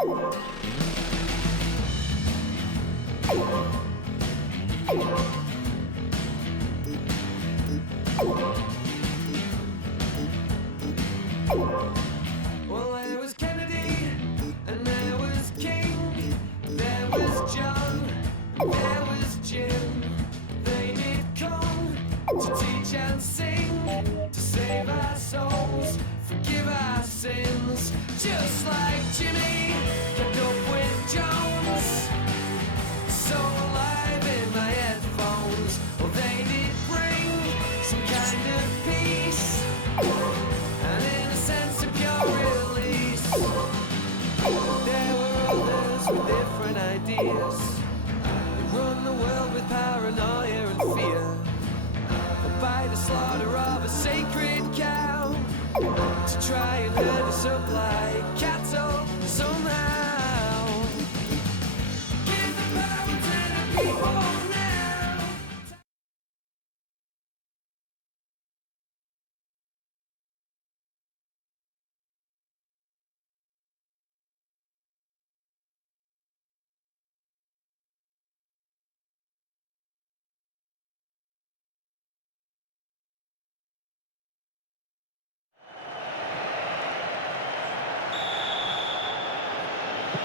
Well, there was Kennedy, and there was King, there was John, and there was Jim. They did come to teach and sing, to save our souls, forgive our sins. Just like Jimmy kept up with Jones, so alive in my headphones. Well, they did bring some kind of peace, and in a sense of pure release. There were others with different ideas. They run the world with paranoia and fear. But by the slaughter of a sacred cow, to try and herd us up like cattle somehow. Give the power to the people now.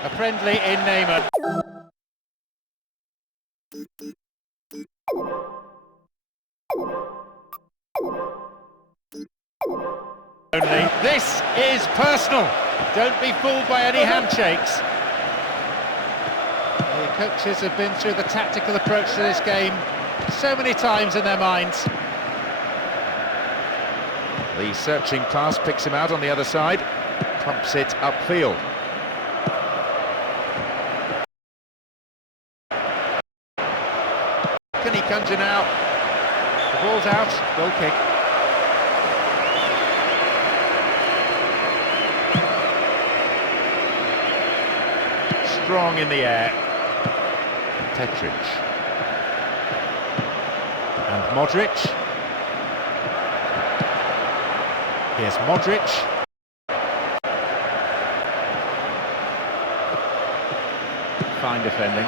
A friendly in Neymar. Only this is personal. Don't be fooled by any handshakes. The coaches have been through the tactical approach to this game so many times in their minds. The searching pass picks him out on the other side, pumps it upfield. Can he conjure now? The ball's out, goal kick. Strong in the air. Petric. And Modric. Here's Modric. Fine defending.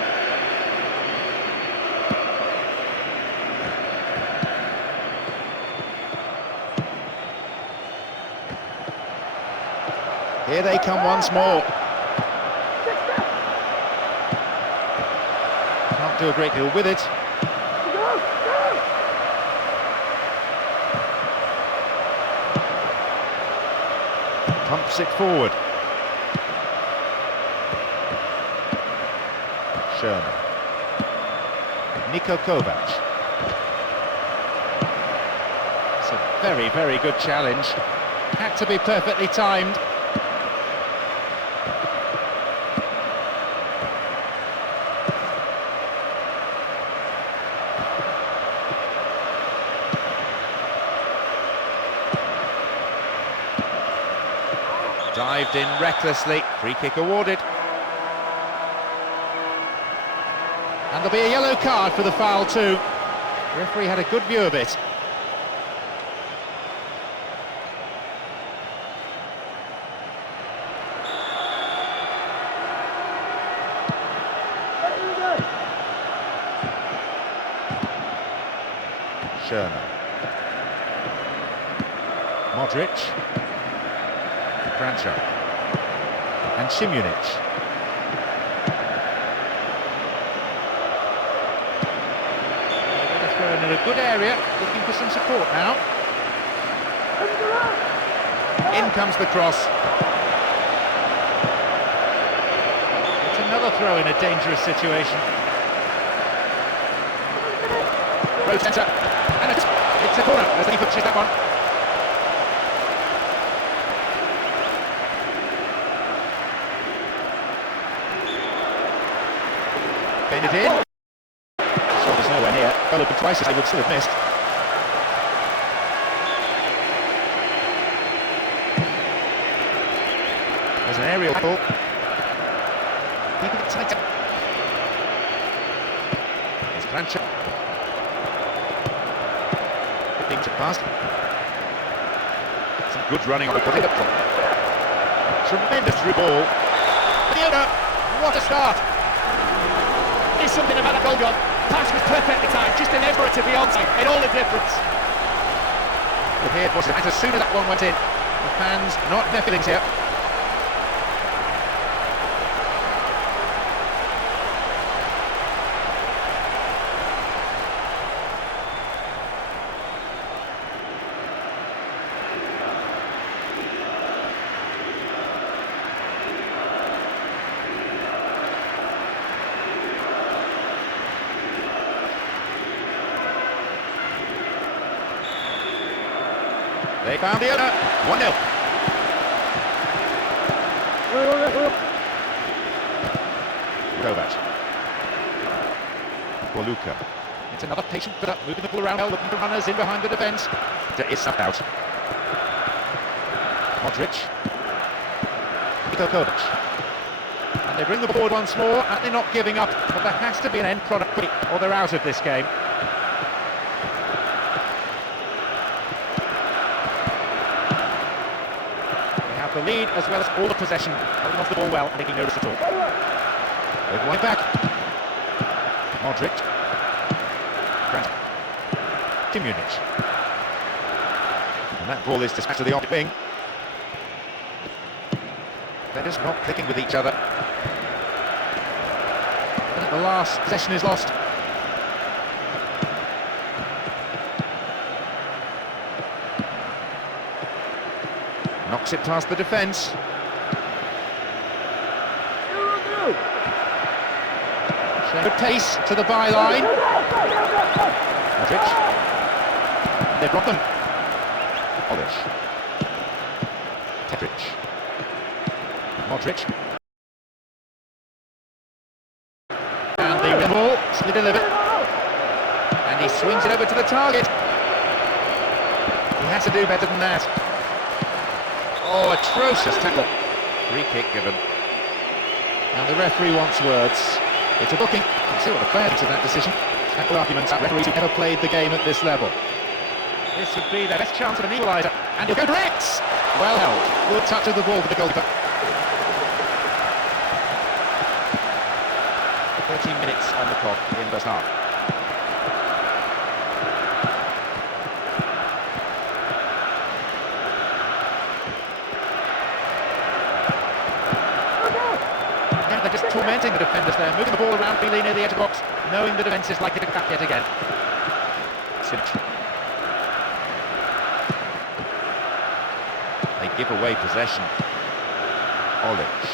Here they come once more. Can't do a great deal with it. Pumps it forward. Sherman. Niko Kovac. It's a very, very good challenge. Had to be perfectly timed. Dived in recklessly, free kick awarded. And there'll be a yellow card for the foul too. The referee had a good view of it. Sherman. Modric. Croatia and Simunic. They're going to throw in a good area, looking for some support now. In comes the cross. It's another throw in a dangerous situation. Road centre, and it's a corner. As he pushes that one. It in. Shot is nowhere near. Fell open twice as they would still have missed. There's an aerial ball. Keeping it tight. There's Croatia. Looking to pass. Some good running on putting up. Tremendous through ball. What a start! There's something about a goal goal. Pass was perfectly timed, just enough for it to be onside. Made all the difference. But here it was, and as soon as that one went in, the fans not their feelings here. They found the other. 1-0. Kovac. For Luka. It's another patient but up, moving the ball around, looking for runners in behind the defence. It is subbed out. Modric. Kovac. And they bring the board once more, and they're not giving up, but there has to be an end product or they're out of this game. The lead as well as all the possession, holding off the ball well and making no risk at all. They've won it back. Modric. Humens. And that ball is dispatched to the opposite wing. They're just not clicking with each other. I think the last possession is lost. Knocks it past the defence. Good pace to the byline. Modric. They've blocked them. Polish. Tetric. Modric. And the ball, slid delivered. And he swings it over to the target. He has to do better than that. Oh, atrocious tackle. Free kick given. And the referee wants words. It's a booking. You can see what the player thinks of that decision. Tackle arguments at referees who've never played the game at this level. This would be their best chance of an equaliser. And he'll go direct! Well held. Good touch of the ball for the goalkeeper. 13 minutes on the clock in the first half. They're just tormenting the defenders there, moving the ball around, really near the edge of the box, knowing the defence is likely to crack yet again. They give away possession. Olic.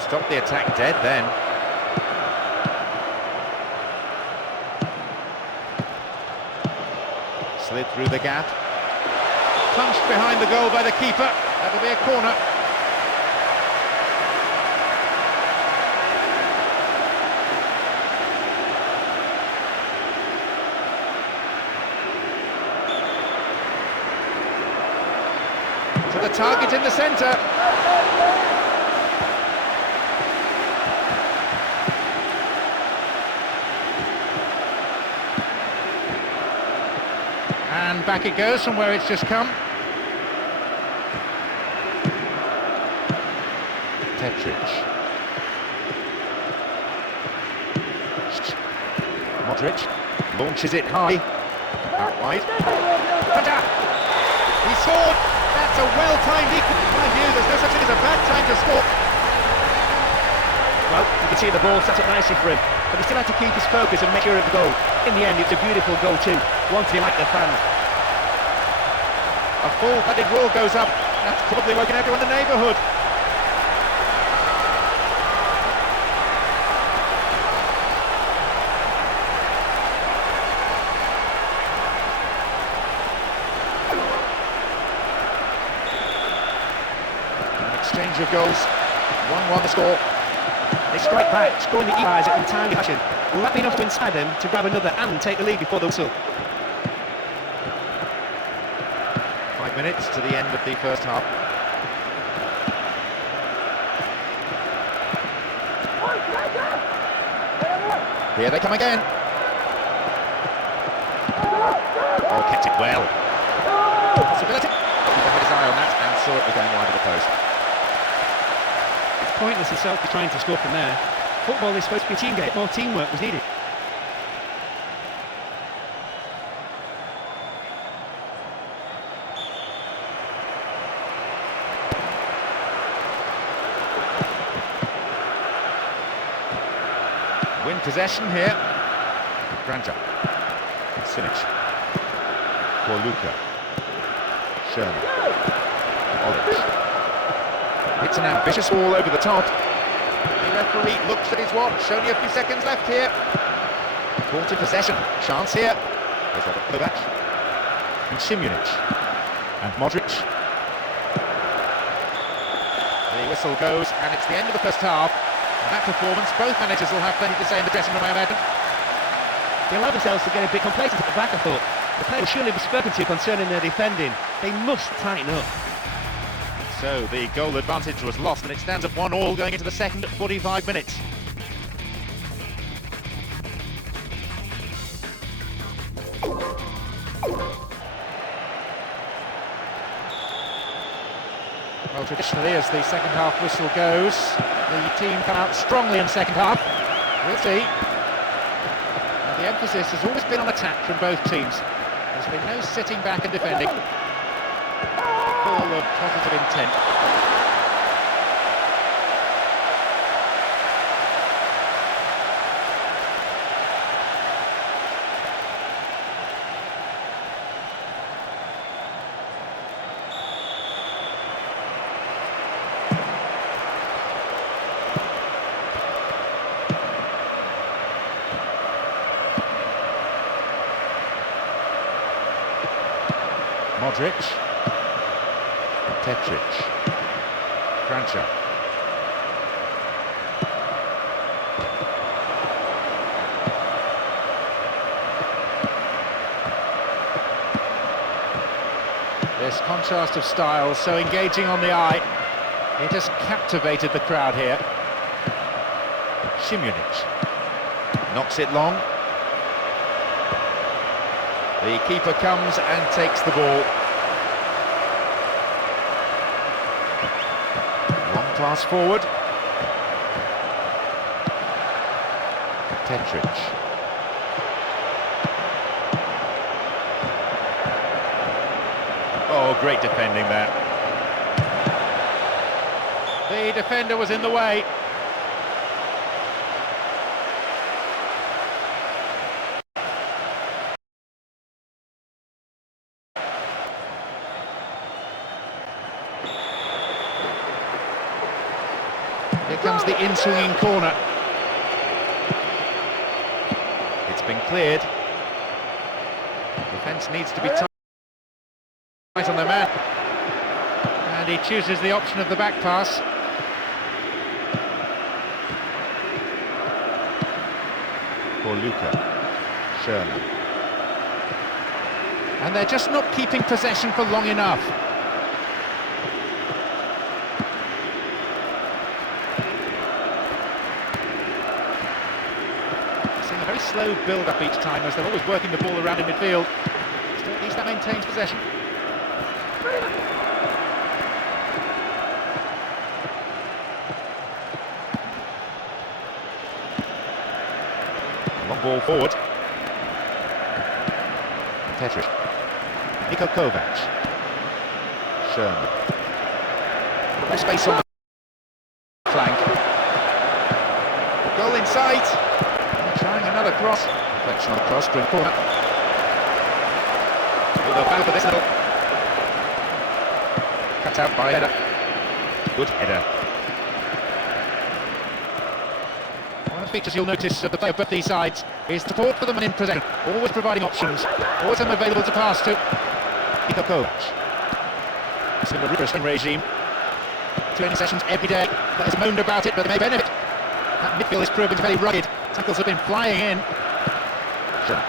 Stop the attack dead then. Slid through the gap. Punched behind the goal by the keeper. That'll be a corner. To the target in the centre. And back it goes from where it's just come. Tetric. Modric launches it high. Out wide. He scored! That's a well-timed equal. In my view, there's no such thing as a bad time to score. Well, you can see the ball set up nicely for him, but he still had to keep his focus and make sure of the goal. In the end, it's a beautiful goal too. One to like the fans. A full-blooded roar goes up. That's probably woken everyone in the neighbourhood. Exchange of goals. 1-1 the score. They strike back, scoring the equaliser in timely fashion. Will that be enough to inspire them to grab another and take the lead before the whistle? 5 minutes to the end of the first half. Here they come again. Oh, kept it well. Possibility. Keeper had his eye on that and saw it was going wide of the post. It's pointless itself to trying to score from there. Football is supposed to be a team game. More teamwork was needed. Win possession here. Granja. Simic. For Luka. Sherman. Olic. It's an ambitious ball over the top. The referee looks at his watch. Only a few seconds left here. Ball to possession. Chance here. There's Kovac. And Simunic. And Modric. The whistle goes, and it's the end of the first half. That performance, both managers will have plenty to say in the dressing room, I imagine. They allowed themselves to get a bit complacent at the back, I thought. The players will surely be spoken to concerning their defending. They must tighten up. So the goal advantage was lost, and it stands at 1-1 going into the second 45 minutes. Well, traditionally, as the second half whistle goes, the team come out strongly in the second half. We'll see. Now, the emphasis has always been on attack from both teams. There's been no sitting back and defending. Full of positive intent. Modric, Tetric, Croatia. This contrast of styles, so engaging on the eye. It has captivated the crowd here. Simunic knocks it long. The keeper comes and takes the ball. Long pass forward. Tetric. Oh, great defending there. The defender was in the way. Here comes the in-swinging corner. It's been cleared. Defence needs to be tight on their man. And he chooses the option of the back pass. For Luka. Sherman. And they're just not keeping possession for long enough. Very slow build-up each time, as they're always working the ball around in midfield. Still, at least that maintains possession. Long ball forward. Tetric. Niko Kovac. Sherman. No space on the flank. Goal in sight. Trying another cross. Reflection on the cross, to the corner. We'll go back for this little. Cut out by header. Good header. One of the features you'll notice of the play of both these sides is support for the man in possession. Always providing options. Always have them available to pass to. Niko Kovac. It's been a rigorous regime. Training sessions every day. Players moaned about it, but they may benefit. That midfield is proving very rugged. Tackles have been flying in. Sure.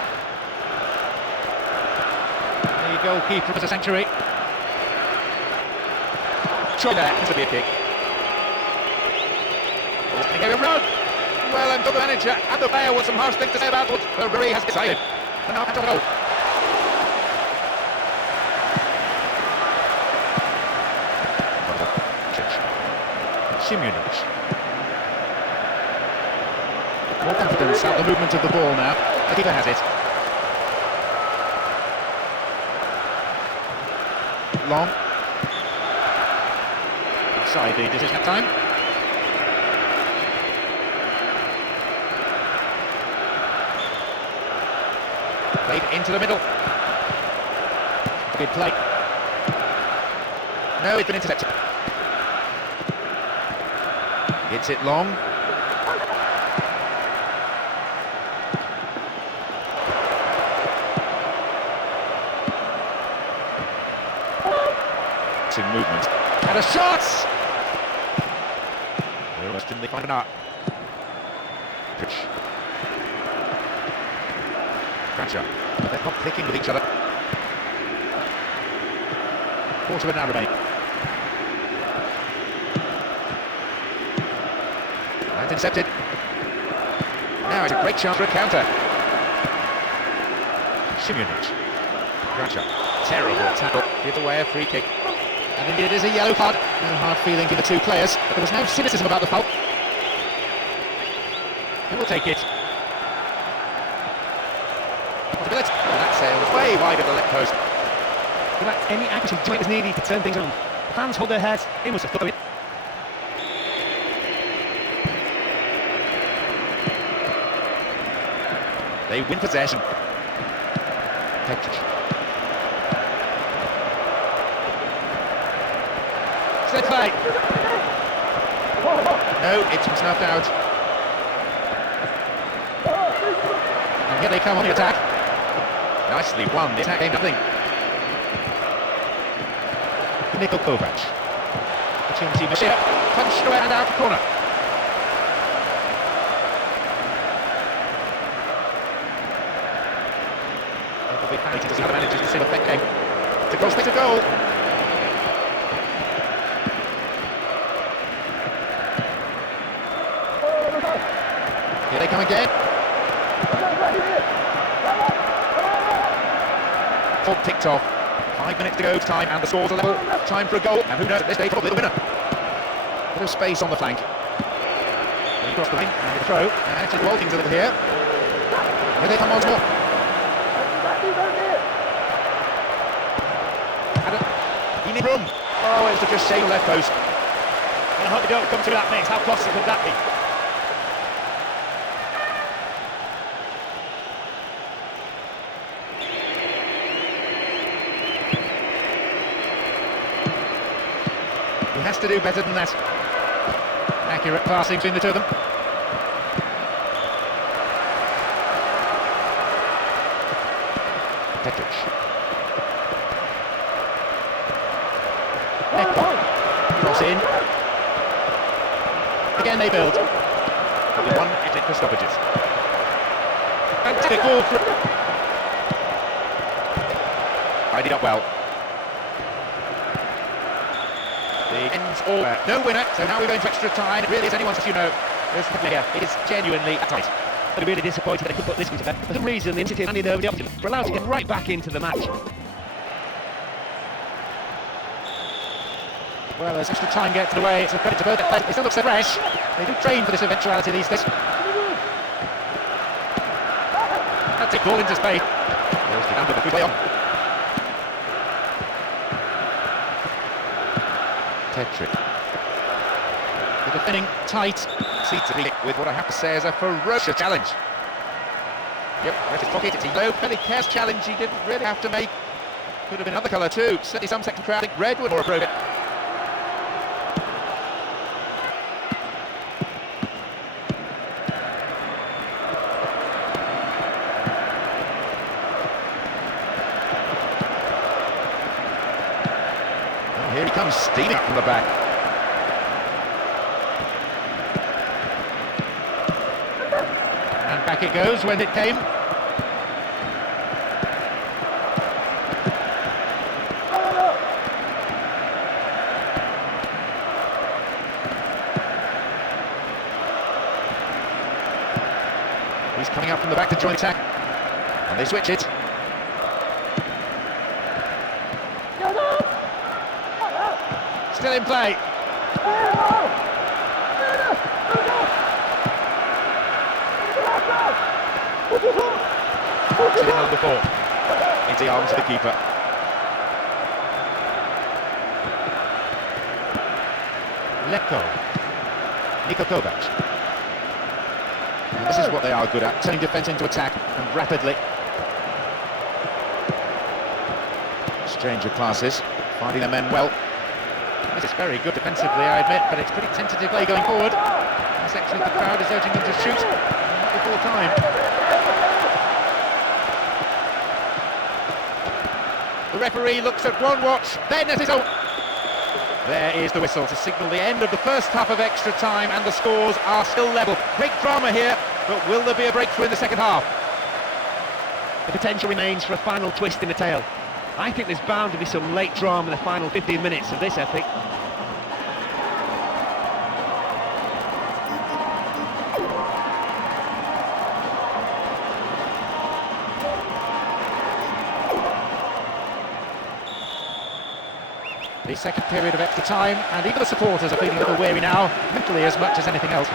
The goalkeeper was a sanctuary. Try that, this will be a kick. He's going to give a run. Well, and the manager and the player with some harsh things to say about what the referee has decided. And now, goal. Humens. More confidence out the movement of the ball now. The keeper has it. Long. Inside the decision at time. Played into the middle. Good play. No, it's been intercepted. Hits it long. In movement. And a shot! Rudest in the final. Croatia. They're not clicking with each other. Quarter of an hour remaining. And intercepted. Now it's a great chance for a counter. Humens. Croatia. Terrible tackle. Gives away a free kick. And indeed it is a yellow card. No hard feeling for the two players, but there was no cynicism about the foul. He will take it. Possibility. And that sails way wide of the left post. Without any action joint is needed to turn things on. Fans hold their heads. They must have thought of it. They win possession. Slip play. No, it's been snuffed out. And here they come on the attack. Nicely won. The attack ain't nothing. Nickel Kovac. Opportunity missed. Punched away and out the corner. It'll be penalty to see how the manages to see the effect game. It's a cross to goal. Here they come again. Clock ticked off. 5 minutes to go time, and the score's a level. Time for a goal, and who knows at this stage, probably the winner. Bit of space on the flank. Across the line, and the throw. And it's Walting's a little here. Here they come once more. You need room. Oh, it's just shade left post. And I hope they don't come to that mix. How costly could that be? He has to do better than that. Accurate passing between the two of them. Petric. Cross in. Again they build. With one exit for stoppages. Fantastic ball through. Tidied up well. The ends all there. No winner, so now we're going to extra time. It really is anyone's, you know. It is genuinely tight. They're really disappointed they could put this into bed. For some reason, the initiative handed over the option. We're allowed to get right back into the match. Well, as extra time gets away, it's a credit to both. They still look so fresh. They do train for this eventuality these days. That's it, ball into space. Good play on. Petric. The defending tight. Seats with what I have to say is a ferocious challenge. Yep, right his pocket. It's a low, fairly careless challenge he didn't really have to make. Could have been another colour too. Certainly some second crowd think red would more appropriate. Here he comes, steaming up from the back. And back it goes when it came. He's coming up from the back to join the attack. And they switch it. Still in play. been held before. Into the arms of the keeper. Leko. Niko Kovac. And this is what they are good at, turning defence into attack, and rapidly. Exchange of passes, finding their men well. This is very good defensively, I admit, but it's pretty tentative play going forward. This actually the crowd is urging them to shoot, not before time. The referee looks at one watch, then at his own. There is the whistle to signal the end of the first half of extra time, and the scores are still level. Great drama here, but will there be a breakthrough in the second half? The potential remains for a final twist in the tale. I think there's bound to be some late drama in the final 15 minutes of this epic. The second period of extra time, and even the supporters are feeling a little weary now, mentally as much as anything else.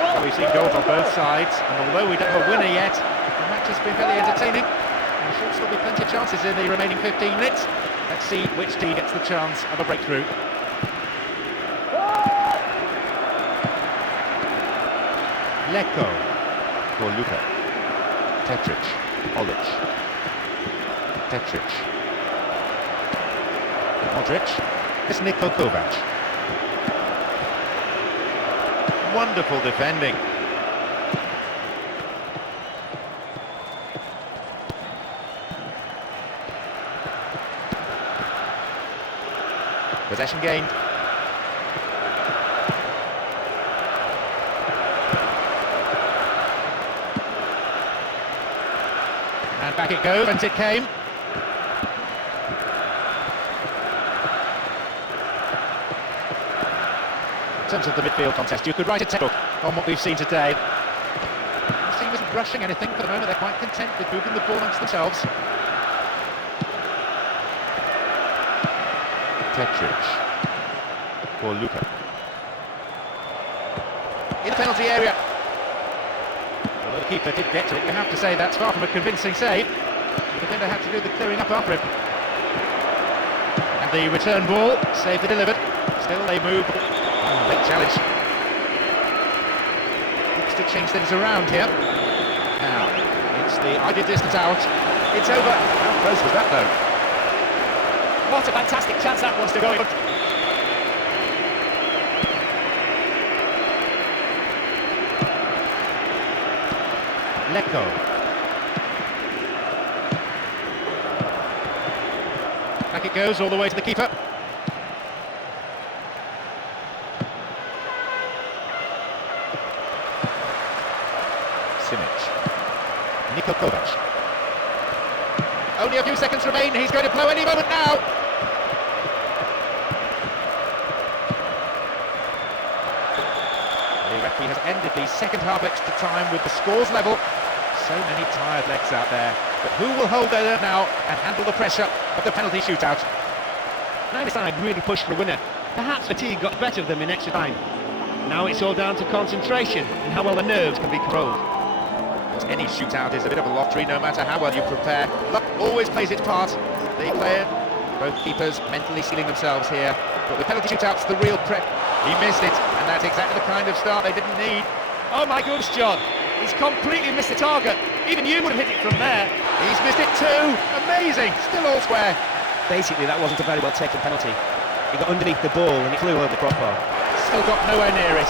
Well, we've seen goals on both sides, and although we don't have a winner yet, the match has been very entertaining. There should still be plenty of chances in the remaining 15 minutes. Let's see which team gets the chance of a breakthrough. Leko for Luka. Tetric. Olic. Tetric. Modric. It's Niko Kovac. Wonderful defending. Possession gained. And back it goes, and it came. In terms of the midfield contest, you could write a textbook on what we've seen today. The team isn't rushing anything for the moment, they're quite content with moving the ball amongst themselves. Tetric for Luka. In the penalty area. Although the keeper did get to it, you have to say that's far from a convincing save. The defender had to do the clearing up after him. And the return ball, saved and delivered. Still they move. Big challenge. Looks to change things around here. Now, it's the ideal distance out. It's over. How close was that though? What a fantastic chance that was to go in. Leko. Back it goes all the way to the keeper. Simic. Niko Kovac. Only a few seconds remain, he's going to blow any moment now. The referee has ended the second half extra time with the scores level. So many tired legs out there, but who will hold their nerve now and handle the pressure of the penalty shootout? Neither side really pushed for a winner. Perhaps fatigue got the better of them in extra time. Now it's all down to concentration and how well the nerves can be controlled. Any shootout is a bit of a lottery, no matter how well you prepare. Luck always plays its part. The player, both keepers, mentally sealing themselves here. But with penalty shootouts, the real prep. He missed it, and that's exactly the kind of start they didn't need. Oh my goodness, John. He's completely missed the target. Even you would have hit it from there. He's missed it too. Amazing. Still all square. Basically, that wasn't a very well taken penalty. He got underneath the ball and it flew over the crossbar. Still got nowhere near it.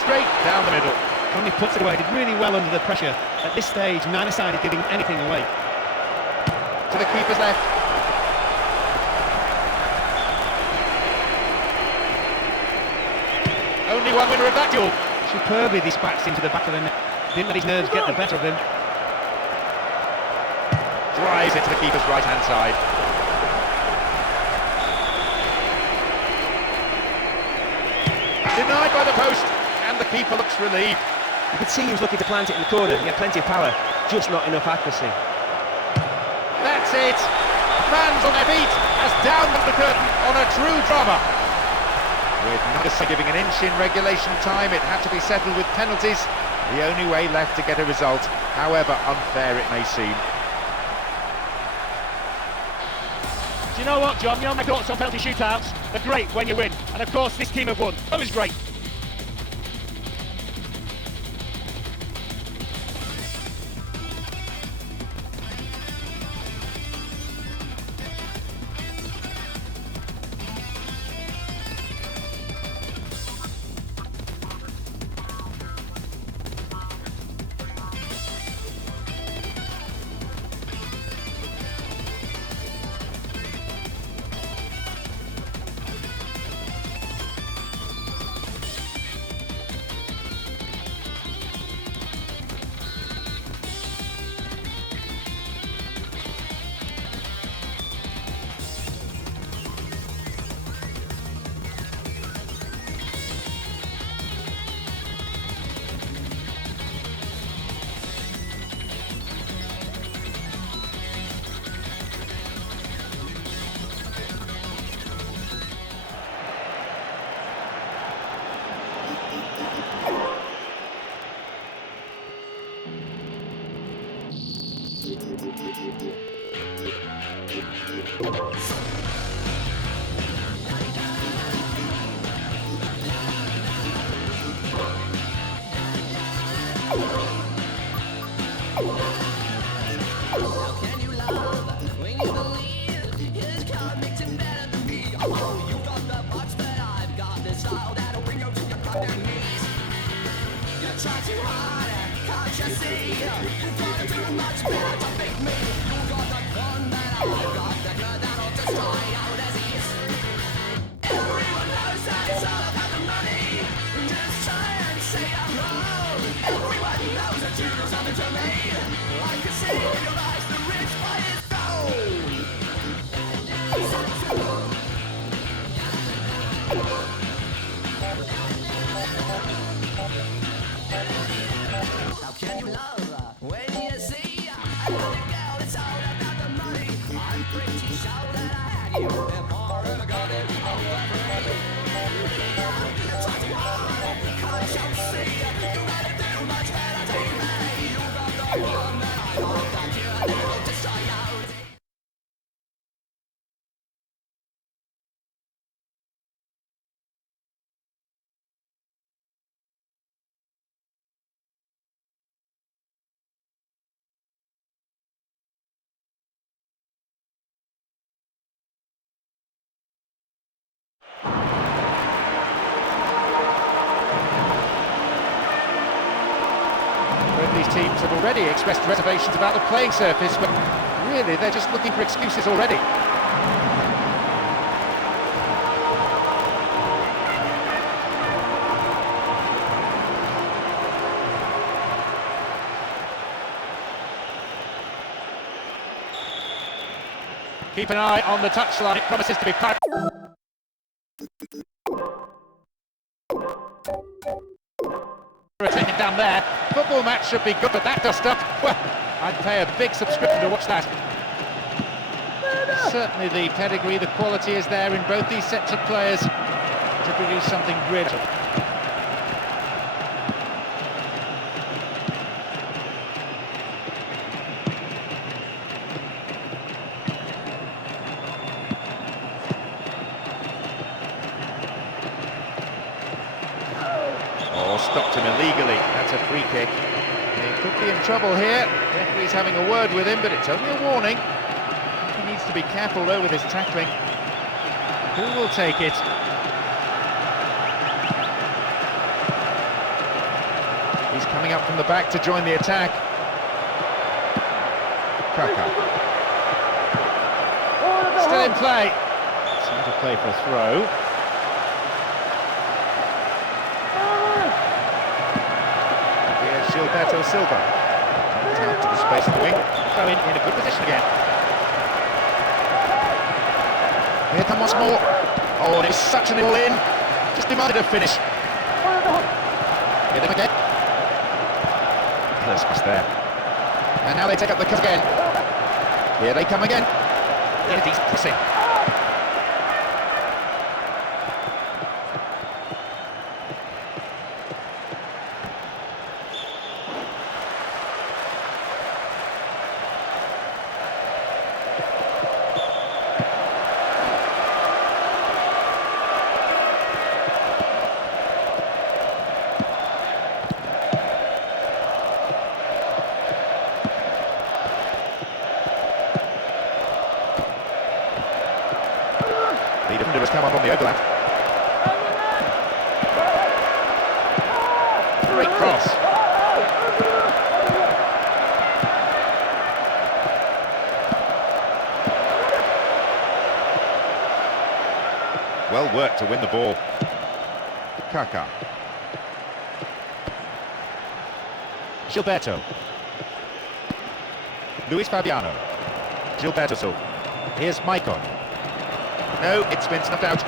Straight down the middle. Conley puts it away, did really well under the pressure. At this stage, neither side is giving anything away. To the keeper's left. Only one winner of that duel. Superbly dispatched into the back of the net. Didn't let his nerves get the better of him. Drives it to the keeper's right-hand side. Denied by the post, and the keeper looks relieved. You could see he was looking to plant it in the corner. He had plenty of power, just not enough accuracy. That's it. Fans on their feet as down the curtain on a true drama. With neither side giving an inch in regulation time, it had to be settled with penalties. The only way left to get a result, however unfair it may seem. Do you know what, John? You know my thoughts on penalty shootouts? They're great when you win. And of course, this team have won. That was great. These teams have already expressed reservations about the playing surface, but really they're just looking for excuses already. Keep an eye on the touchline, it promises to be packed. Taken down there. Football match should be good, but that dust up, well, I'd pay a big subscription to watch that. Certainly the pedigree, the quality is there in both these sets of players to produce something really. Stopped him illegally. That's a free kick. He could be in trouble here. Referee's having a word with him, but it's only a warning. He needs to be careful though with his tackling. Who will take it? He's coming up from the back to join the attack. Kaka. Still in play. Time to play for a throw. Gilberto Silva. Out to the space of the wing. Throw in a good position again. Here come once more. Oh, and it's such an all-in. Just demanded a finish. Hit him again. Close pass there. And now they take up the cut again. Here they come again. He's pressing. The defender has come up on the overlap. Great cross. Well worked to win the ball. Kaka. Gilberto. Luis Fabiano. Gilberto Silva. Here's Maicon. No, it's been snuffed out.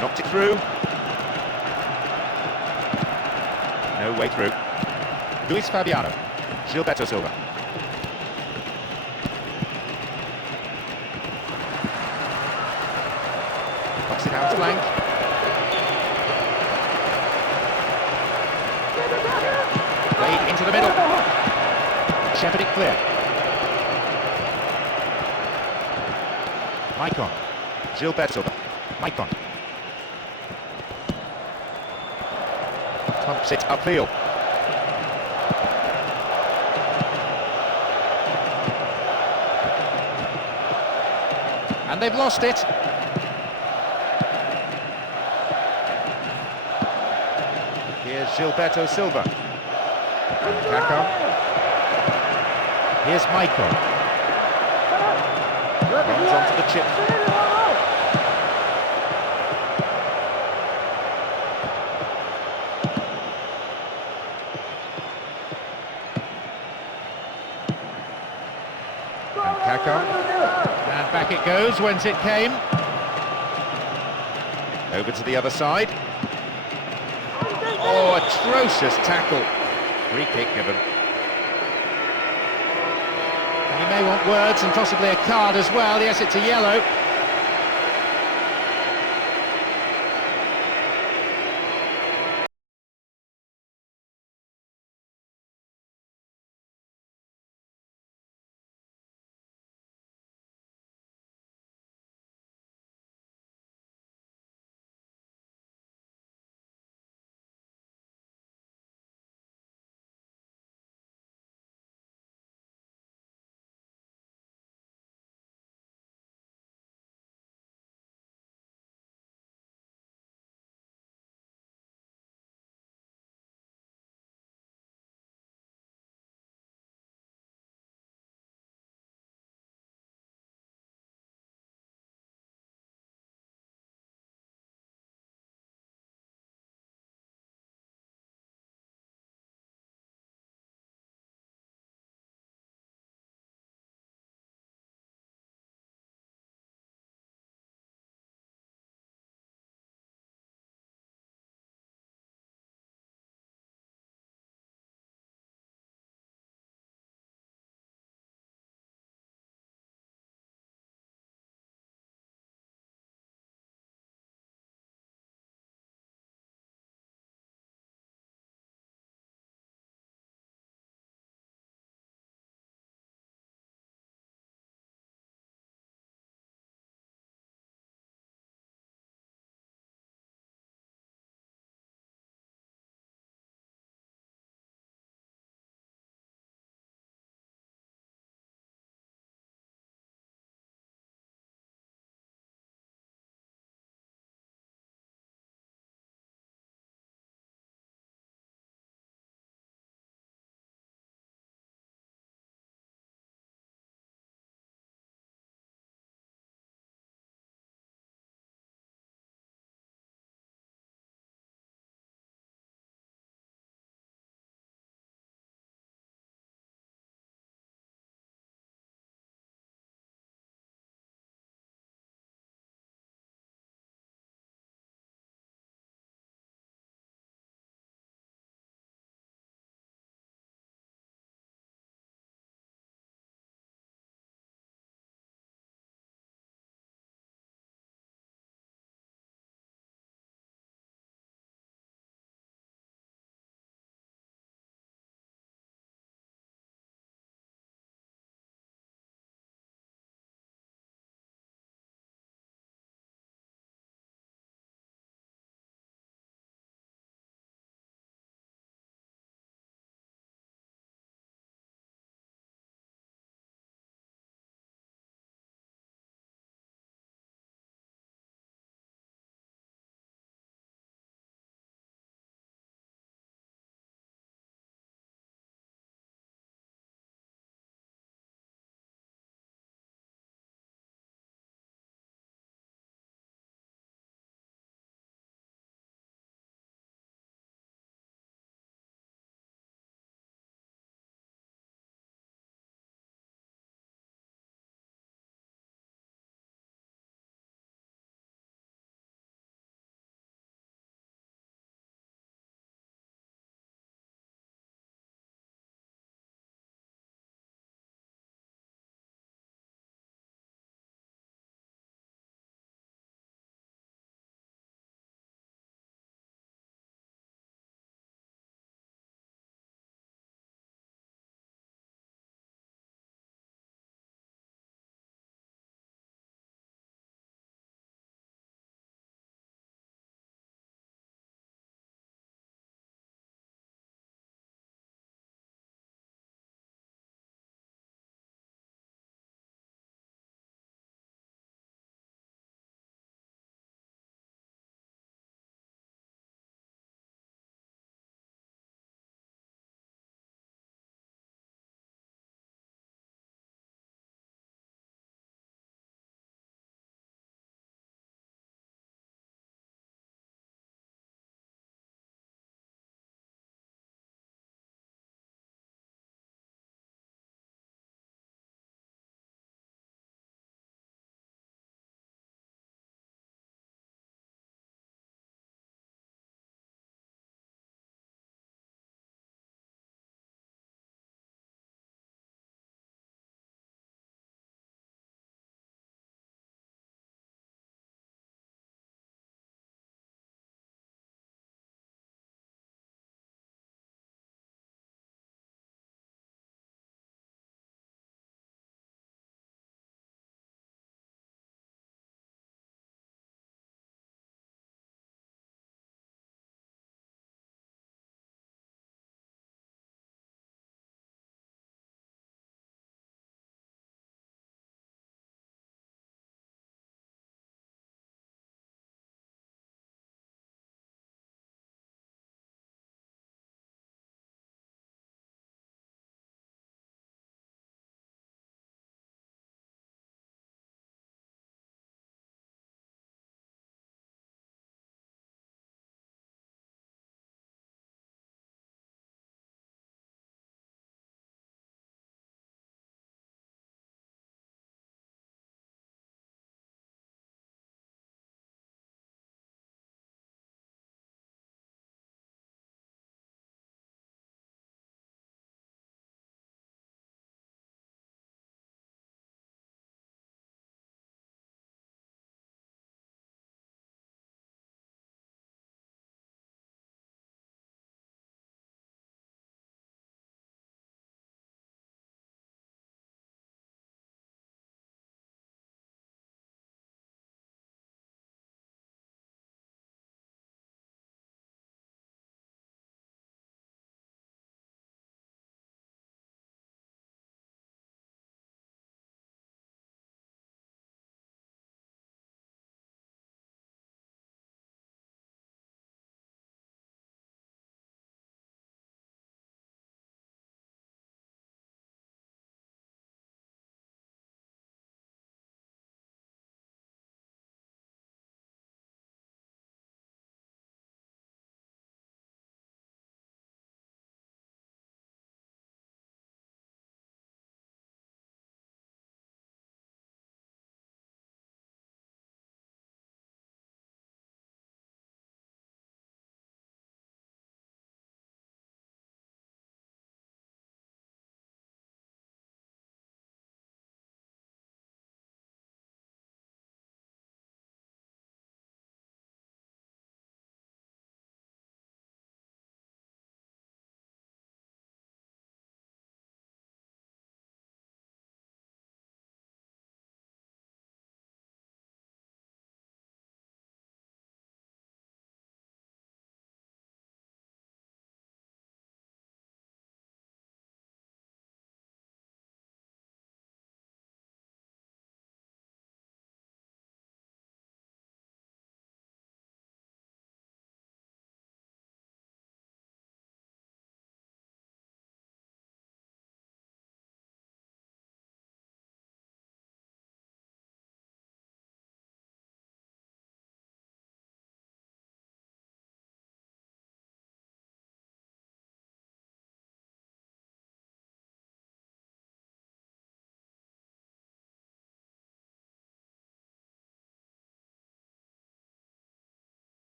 Knocked it through. No way through. Luis Fabiano. Gilberto Silva. Knocks it out to flank. Played into the middle. Shepherded clear. Maicon. Gilberto Silva. Maicon. Pumps it upfield. And they've lost it. Here's Gilberto Silva. Kaka. Here's Maicon. Runs onto the chip. Kaka. And back it goes, whence it came. Over to the other side. Oh, atrocious tackle. Free kick given. And he may want words and possibly a card as well. Yes, it's a yellow.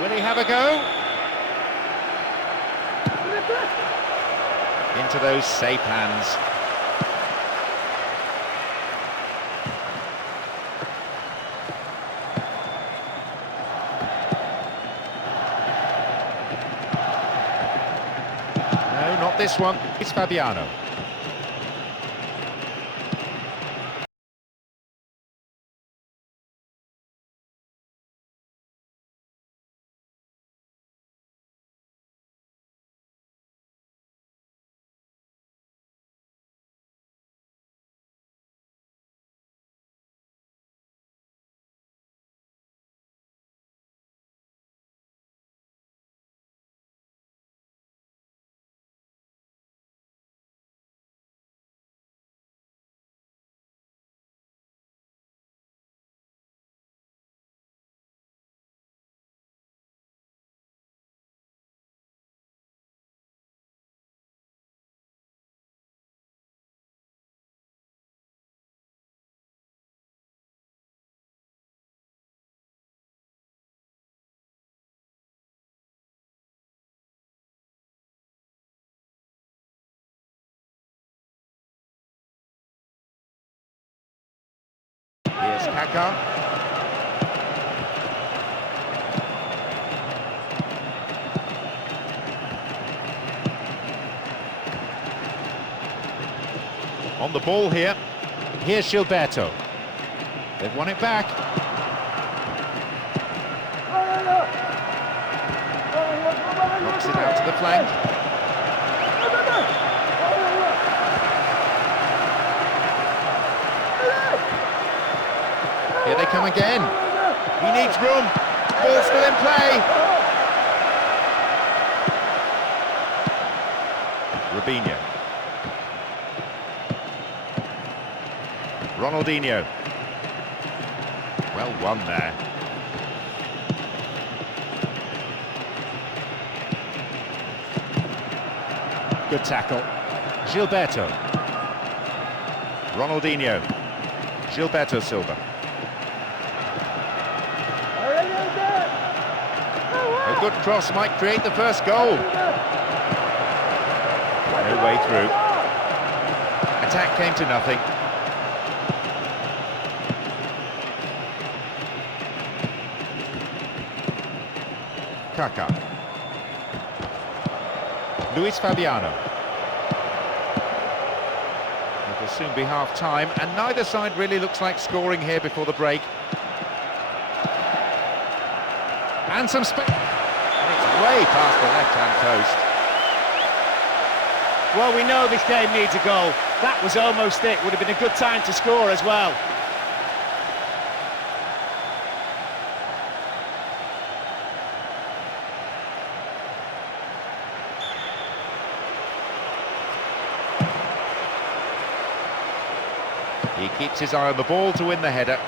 Will he have a go? Into those safe hands. No, not this one. It's Fabiano. Here's Kaká. On the ball here. Here's Gilberto. They've won it back. Knocks it out to the flank. Here they come again. He needs room. Ball still in play. Robinho. Ronaldinho. Well won there. Good tackle. Gilberto. Ronaldinho. Gilberto Silva. A good cross might create the first goal. No way through. Attack came to nothing. Kaká. Luis Fabiano. It will soon be half-time, and neither side really looks like scoring here before the break. And some space. And it's way past the left-hand post. Well, we know this game needs a goal. That was almost it. Would have been a good time to score as well. He keeps his eye on the ball to win the header.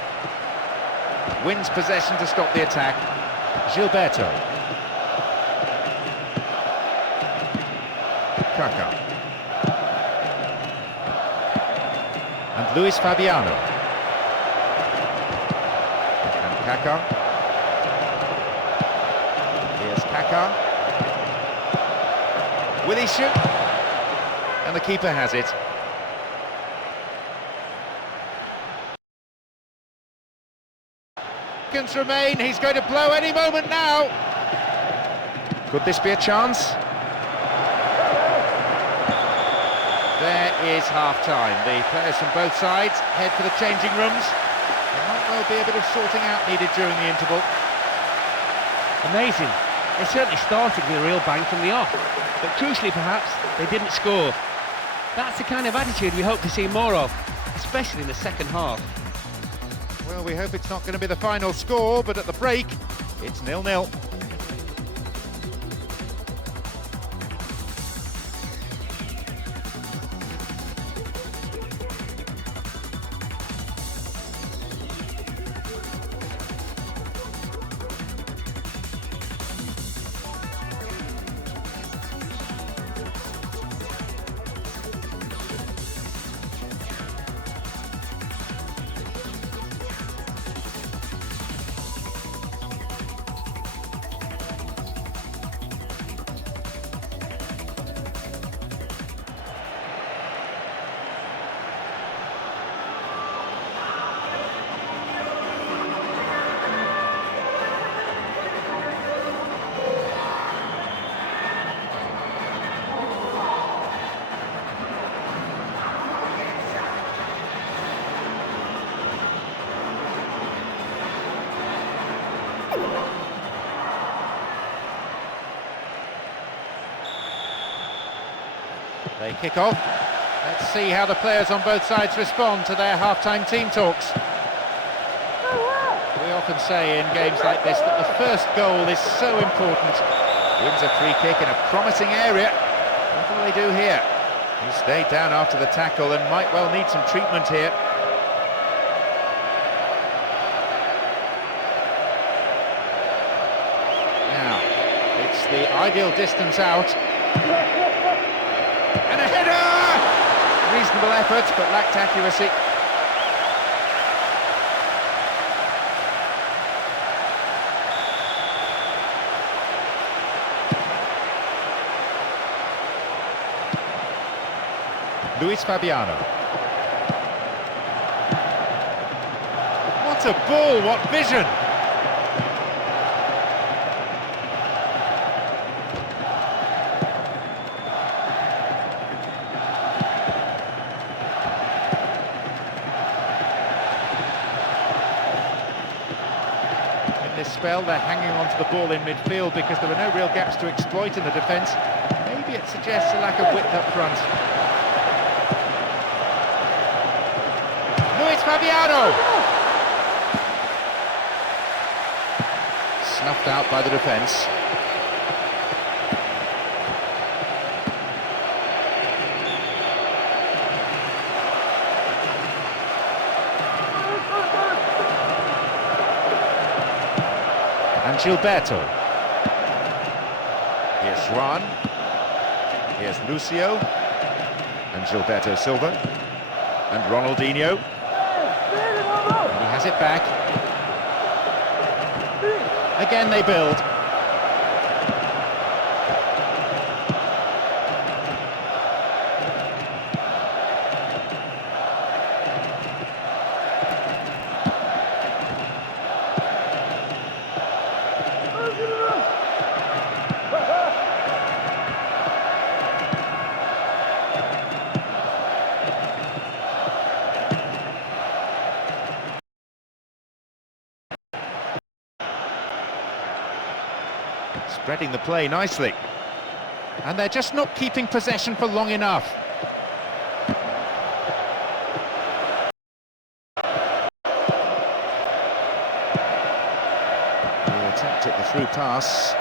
Wins possession to stop the attack. Gilberto. Kaká. And Luis Fabiano. And Kaká. Here's Kaká. Will he shoot? And the keeper has it. Seconds remain, he's going to blow any moment now. Could this be a chance? There is half-time. The players from both sides head for the changing rooms. There might well be a bit of sorting out needed during the interval. Amazing. They certainly started with a real bang from the off. But crucially perhaps, they didn't score. That's the kind of attitude we hope to see more of, especially in the second half. Well, we hope it's not going to be the final score, but at the break, it's 0-0. They kick off. Let's see how the players on both sides respond to their half-time team talks. We often say in games like this that the first goal is so important. Wins a free kick in a promising area. What will they do here? He stayed down after the tackle and might well need some treatment here. Now, it's the ideal distance out. And a header! Reasonable effort, but lacked accuracy. Luis Fabiano. What a ball, what vision! In this spell, they're hanging on to the ball in midfield because there are no real gaps to exploit in the defence. Maybe it suggests a lack of width up front. Fabiano! Snuffed out by the defence. And Gilberto. Here's Juan. Here's Lucio. And Gilberto Silva. And Ronaldinho. Has it back. Again they build. Spreading the play nicely. And they're just not keeping possession for long enough. The attempt at the through pass.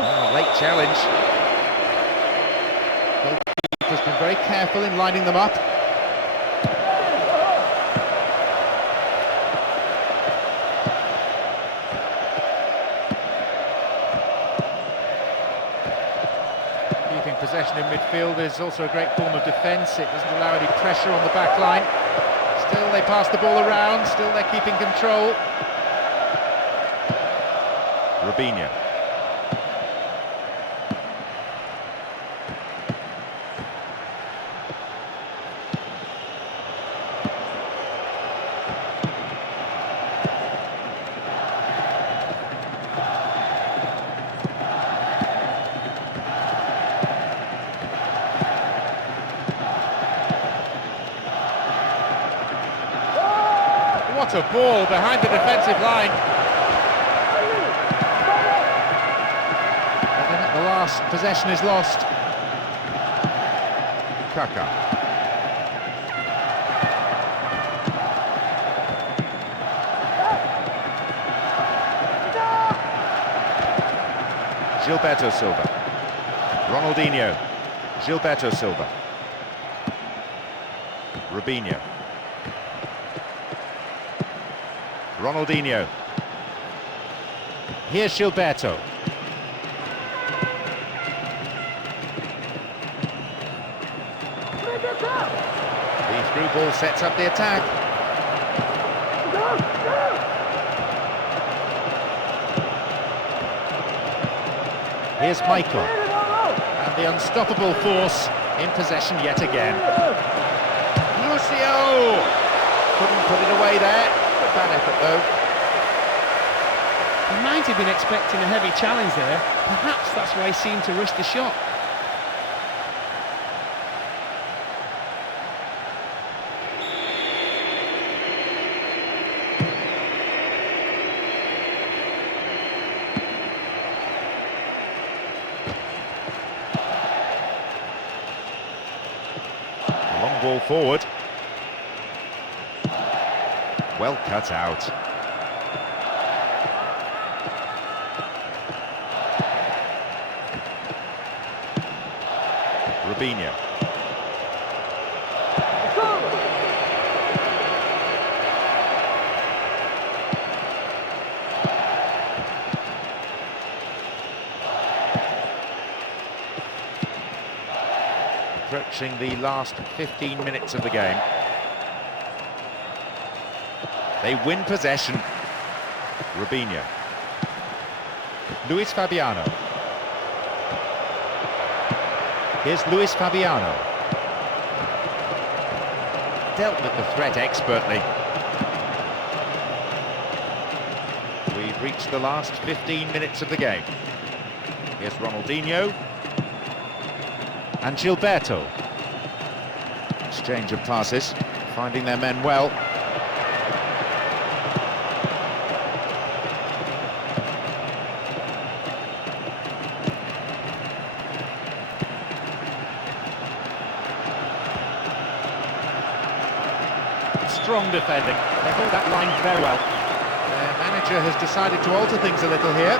Oh, late challenge. Goalkeeper's been very careful in lining them up. Possession in midfield is also a great form of defence. It doesn't allow any pressure on the back line. Still they pass the ball around, still they're keeping control. Robinho. What a ball behind the defensive line. And then at the last, possession is lost. Kaka. Gilberto Silva. Ronaldinho. Gilberto Silva. Robinho. Ronaldinho. Here's Gilberto. The through ball sets up the attack. Here's Michael. And the unstoppable force in possession yet again. Lucio! Couldn't put it away there. Bad effort though. He might have been expecting a heavy challenge there. Perhaps that's why he seemed to rush the shot. ball forward. Well cut out. Rubinho. Approaching the last 15 minutes of the game. They win possession. Rubinho. Luis Fabiano. Here's Luis Fabiano. Dealt with the threat expertly. We've reached the last 15 minutes of the game. Here's Ronaldinho. And Gilberto. Exchange of passes, finding their men well. Strong defending. They hold that line very well. Their manager has decided to alter things a little here.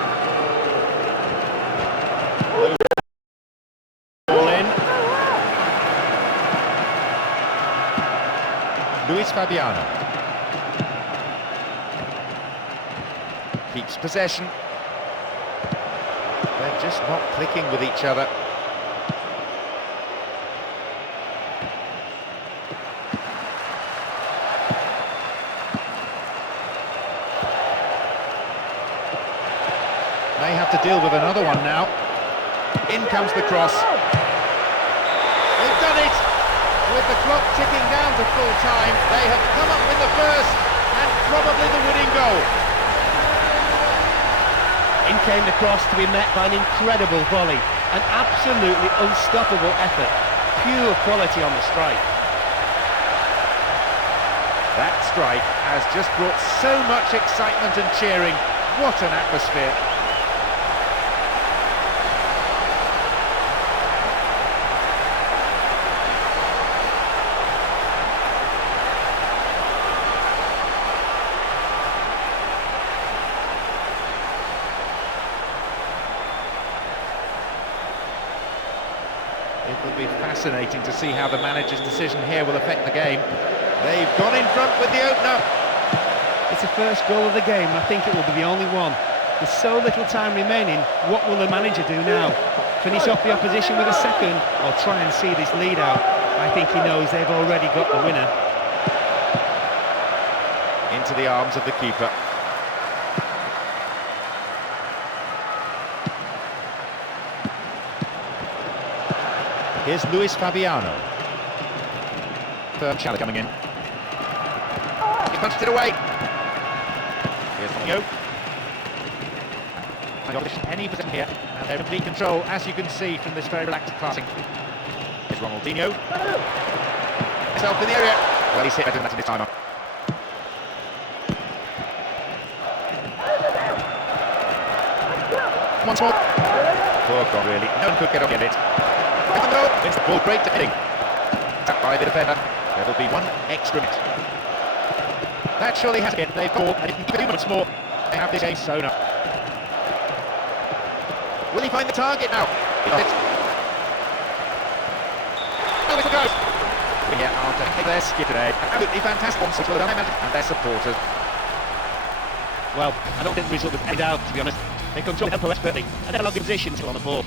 Ball in. Luis Fabiano. Keeps possession. They're just not clicking with each other. May have to deal with another one now. In comes the cross. They've done it! With the clock ticking down to full time, they have come up with the first and probably the winning goal. In came the cross to be met by an incredible volley. An absolutely unstoppable effort. Pure quality on the strike. That strike has just brought so much excitement and cheering. What an atmosphere. It will be fascinating to see how the manager's decision here will affect the game. They've gone in front with the opener. It's the first goal of the game. I think it will be the only one. There's so little time remaining. What will the manager do now? Finish off the opposition with a second, or try and see this lead out? I think he knows they've already got the winner. Into the arms of the keeper. Here's Luis Fabiano. Firm challenge coming in. He punched it away. Here's Ronaldinho. Any position here, and they're in complete control, as you can see from this very relaxed passing. Here's Ronaldinho. Himself in the area. Well, he's hit better than that in his time on. Once more. Poor God, really. No one could get on it. It's the ball, great defending. Tapped by the defender. There will be one extra minute. That surely has been. They've called, and it can keep it once more. They have this game sewn up. Will he find the target now? Oh, it goes. Here are to take their skip today. Absolutely fantastic sponsors for the and their supporters. Well, I don't think the result was any doubt, to be honest. They control the tempo expertly, and they're allowed the position still on the ball.